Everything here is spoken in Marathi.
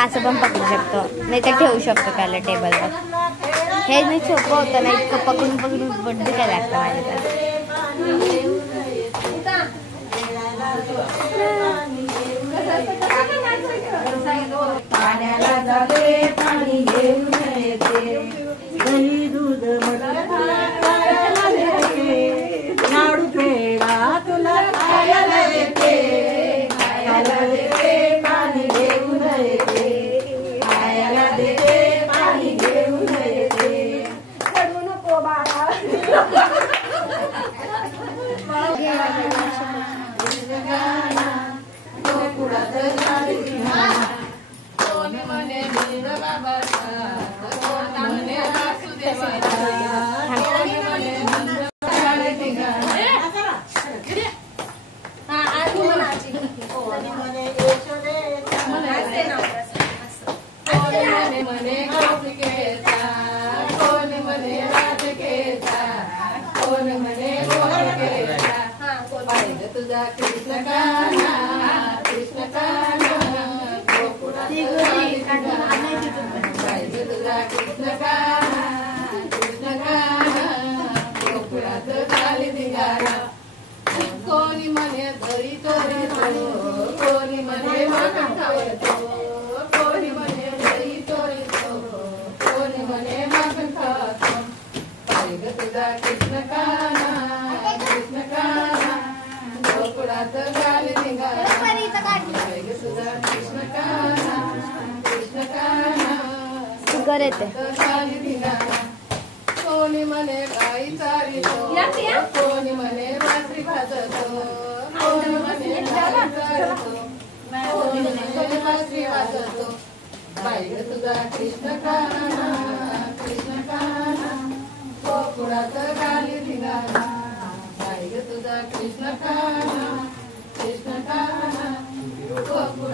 असं पण पकडू शकतो, नाही तर ठेवू शकतो त्याला टेबलवर. हे नाही सोपं होतं ना, इतकं पकडून पकडून बड्डे काय लागतं माझ्याकडे. पाण्याला जाते पाणी घेऊन येते, दही दूध लाडू पेढा तुला खायला देते, खायला देते पाणी घेऊन येते, खायला देते पाणी घेऊन येते. पडू नको बाळा. तुझा कृष्ण कान्हा कृष्ण कान्हा तुझा कृष्ण कान्हा कृष्ण कान्हा गोकुळात झाली निघाला. कोणी म्हणे दही चोरीतो, कोणी म्हणे माखण खावतो, कोणी म्हणे दही चोरीतो, कोणी म्हणे माखण खावतो. पाहिजे तुझा कृष्ण कान्हा कृष्ण कान्हा गोकुळात झाली निघाला. पाहिजे तुझा कृष्ण कान्हा कृष्ण कान्हा गोकुळात झाली निघाला. कोणी म्हणे गाई चारितो, कोणी म्हणे भाकरी भाजतो, कोणी म्हणे गाई चारितो, कोणी म्हणे भाकरी भाजतो. पाहिजे तुझा कृष्ण कान्हा कृष्ण कान्हा गोकुळात झाली निघाला. पाहिजे तुझा कृष्ण कान्हा कृष्ण कान्हा गोकुळात